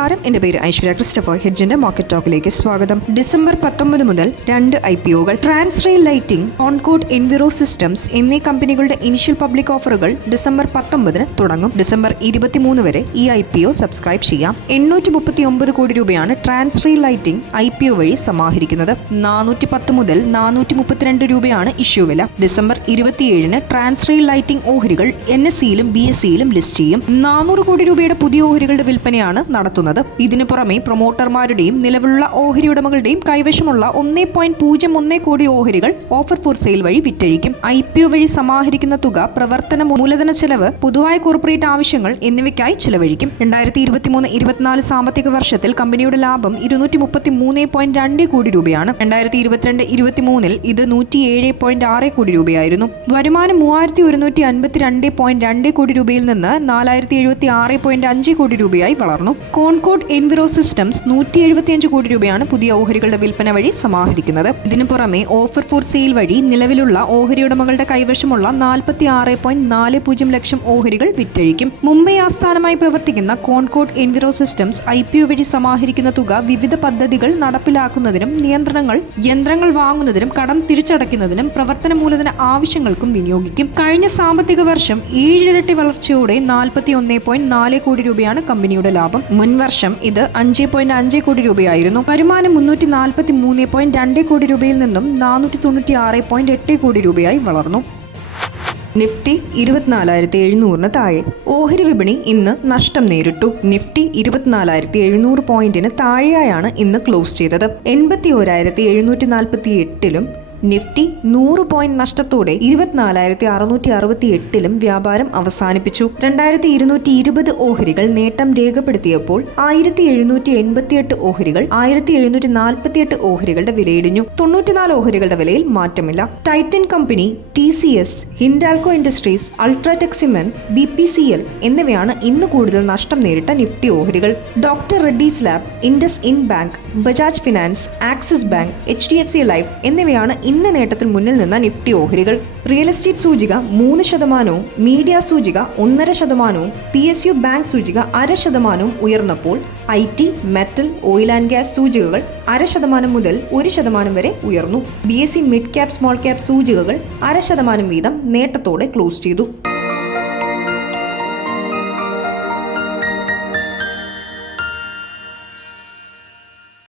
നമസ്കാരം. എന്റെ പേര് ഐശ്വര്യ ക്രിസ്റ്റഫർ. ഹെഡ്ജിന്റെ മാർക്കറ്റ് ടോക്കിലേക്ക് സ്വാഗതം. ഡിസംബർ പത്തൊമ്പത് മുതൽ രണ്ട് I P ഒകൾ Transrail lighting Concord enviro systems എന്നീ കമ്പനികളുടെ ഇനിഷ്യൽ പബ്ലിക് ഓഫറുകൾ ഡിസംബർ പത്തൊമ്പതിന് തുടങ്ങും. ഡിസംബർ ഇരുപത്തിമൂന്ന് വരെ ഈ ഐ പി ഒ സബ്സ്ക്രൈബ് ചെയ്യാം. എണ്ണൂറ്റി മുപ്പത്തി ഒമ്പത് കോടി രൂപയാണ് Transrail lighting I P O വഴി സമാഹരിക്കുന്നത്. നാനൂറ്റി പത്ത് മുതൽ നാനൂറ്റി മുപ്പത്തിരണ്ട് രൂപയാണ് ഇഷ്യൂ വില. ഡിസംബർ ഇരുപത്തിയേഴിന് ട്രാൻസ് റെയിൽ ലൈറ്റിംഗ് ഓഹരികൾ എൻ എസ് സിയിലും ബി എസ് സിയിലും ലിസ്റ്റ് ചെയ്യും. നാനൂറ് കോടി രൂപയുടെ പുതിയ ഓഹരികളുടെ വിൽപ്പനയാണ് നടത്തുന്നത്. ഇതിനു പുറമെ പ്രൊമോട്ടർമാരുടെയും നിലവിലുള്ള ഓഹരി ഉടമകളുടെയും കൈവശമുള്ള ഒന്നേ പോയിന്റ് പൂജ്യം ഒന്നേ കോടി ഓഹരികൾ ഓഫർ ഫോർ സെയിൽ വഴി വിറ്റഴിക്കും. ഐ പി ഒ വഴി സമാഹരിക്കുന്ന തുക പ്രവർത്തന മൂലധന ചെലവ് പൊതുവായ കോർപ്പറേറ്റ് ആവശ്യങ്ങൾ എന്നിവയ്ക്കായി ചിലവഴിക്കും. രണ്ടായിരത്തി ഇരുപത്തിമൂന്ന് ഇരുപത്തിനാല് സാമ്പത്തിക വർഷത്തിൽ കമ്പനിയുടെ ലാഭം ഇരുന്നൂറ്റി മുപ്പത്തി മൂന്ന് പോയിന്റ് രണ്ട് കോടി രൂപയാണ്. രണ്ടായിരത്തി ഇരുപത്തിരണ്ട് ഇരുപത്തിമൂന്നിൽ ഇത് നൂറ്റി ഏഴ് പോയിന്റ് ആറ് കോടി രൂപയായിരുന്നു. വരുമാനം മൂവായിരത്തി ഒരുന്നൂറ്റി അൻപത്തിരണ്ട് പോയിന്റ് രണ്ട് കോടി രൂപയിൽ നിന്ന് നാലായിരത്തി എഴുപത്തി ആറ് പോയിന്റ് അഞ്ച് കോടി രൂപയായി വളർന്നു. കോൺകോഡ് എൻവിറോ സിസ്റ്റംസ് നൂറ്റി എഴുപത്തിയഞ്ച് കോടി രൂപയാണ് പുതിയ ഓഹരികളുടെ വിൽപ്പന വഴി സമാഹരിക്കുന്നത്. ഇതിനു പുറമെ ഓഫർ ഫോർ സെയിൽ വഴി നിലവിലുള്ള ഓഹരി ഉടമകളുടെ കൈവശമുള്ള നാൽപ്പത്തി ആറ് പോയിന്റ് നാല് പൂജ്യം ലക്ഷം ഓഹരികൾ വിറ്റഴിക്കും. മുംബൈ ആസ്ഥാനമായി പ്രവർത്തിക്കുന്ന Concord enviro systems I P O വഴി സമാഹരിക്കുന്ന തുക വിവിധ പദ്ധതികൾ നടപ്പിലാക്കുന്നതിനും നിയന്ത്രണങ്ങൾ യന്ത്രങ്ങൾ വാങ്ങുന്നതിനും കടം തിരിച്ചടയ്ക്കുന്നതിനും പ്രവർത്തന മൂലധന ആവശ്യങ്ങൾക്കും വിനിയോഗിക്കും. കഴിഞ്ഞ സാമ്പത്തിക വർഷം ഏഴിരട്ടി വളർച്ചയോടെ നാൽപ്പത്തി ഒന്ന് പോയിന്റ് നാല് കോടി രൂപയാണ് കമ്പനിയുടെ ലാഭം. മുൻ വർഷം ഇത് അഞ്ച് പോയിന്റ് അഞ്ച് കോടി രൂപയായിരുന്നു. വരുമാനം മുന്നൂറ്റി നാൽപ്പത്തി മൂന്ന് പോയിന്റ് രണ്ട് കോടി രൂപയിൽ നിന്നും നാനൂറ്റി തൊണ്ണൂറ്റി ആറ് പോയിന്റ് എട്ട് കോടി രൂപയായി വളർന്നു. നിഫ്റ്റി ഇരുപത്തിനാലായിരത്തി എഴുന്നൂറിന് താഴെ. ഓഹരി വിപണി ഇന്ന് നഷ്ടം നേരിട്ടു. നിഫ്റ്റി ഇരുപത്തിനാലായിരത്തി എഴുന്നൂറ് പോയിന്റിന് താഴെയായാണ് ഇന്ന് ക്ലോസ് ചെയ്തത്. എൺപത്തി ഓരായിരത്തി എഴുന്നൂറ്റി നാൽപ്പത്തി എട്ടിലും നിഫ്റ്റി നൂറ് പോയിന്റ് നഷ്ടത്തോടെ ഇരുപത്തിനാലായിരത്തി അറുന്നൂറ്റി അറുപത്തി എട്ടിലും വ്യാപാരം അവസാനിപ്പിച്ചു. രണ്ടായിരത്തി ഇരുന്നൂറ്റി ഇരുപത് ഓഹരികൾ നേട്ടം രേഖപ്പെടുത്തിയപ്പോൾ ആയിരത്തി എഴുന്നൂറ്റി എൺപത്തിയെട്ട് ഓഹരികൾ ആയിരത്തി എഴുന്നൂറ്റി നാൽപ്പത്തിയെട്ട് ഓഹരികളുടെ വിലയിടിഞ്ഞു. തൊണ്ണൂറ്റിനാല് ഓഹരികളുടെ വിലയിൽ മാറ്റമില്ല. Titan company T C S Hindalco industries UltraTech B P C L എന്നിവയാണ് ഇന്ന് കൂടുതൽ നഷ്ടം നേരിട്ട നിഫ്റ്റി ഓഹരികൾ. Doctor Reddy's lab IndusInd bank Bajaj finance Axis bank H D F C life എന്നിവയാണ് ഇന്ന് നേട്ടത്തിൽ മുന്നിൽ നിന്ന നിഫ്റ്റി ഓഹരികൾ. റിയൽ എസ്റ്റേറ്റ് സൂചിക മൂന്ന് ശതമാനവും മീഡിയ സൂചിക ഒന്നര ശതമാനവും പി എസ് യു ബാങ്ക് സൂചിക അര ശതമാനവും ഉയർന്നപ്പോൾ I T metal oil and gas സൂചികകൾ അര ശതമാനം മുതൽ ഒരു ശതമാനം വരെ ഉയർന്നു. B S E mid cap small cap സൂചികകൾ അര ശതമാനം വീതം നേട്ടത്തോടെ ക്ലോസ് ചെയ്തു.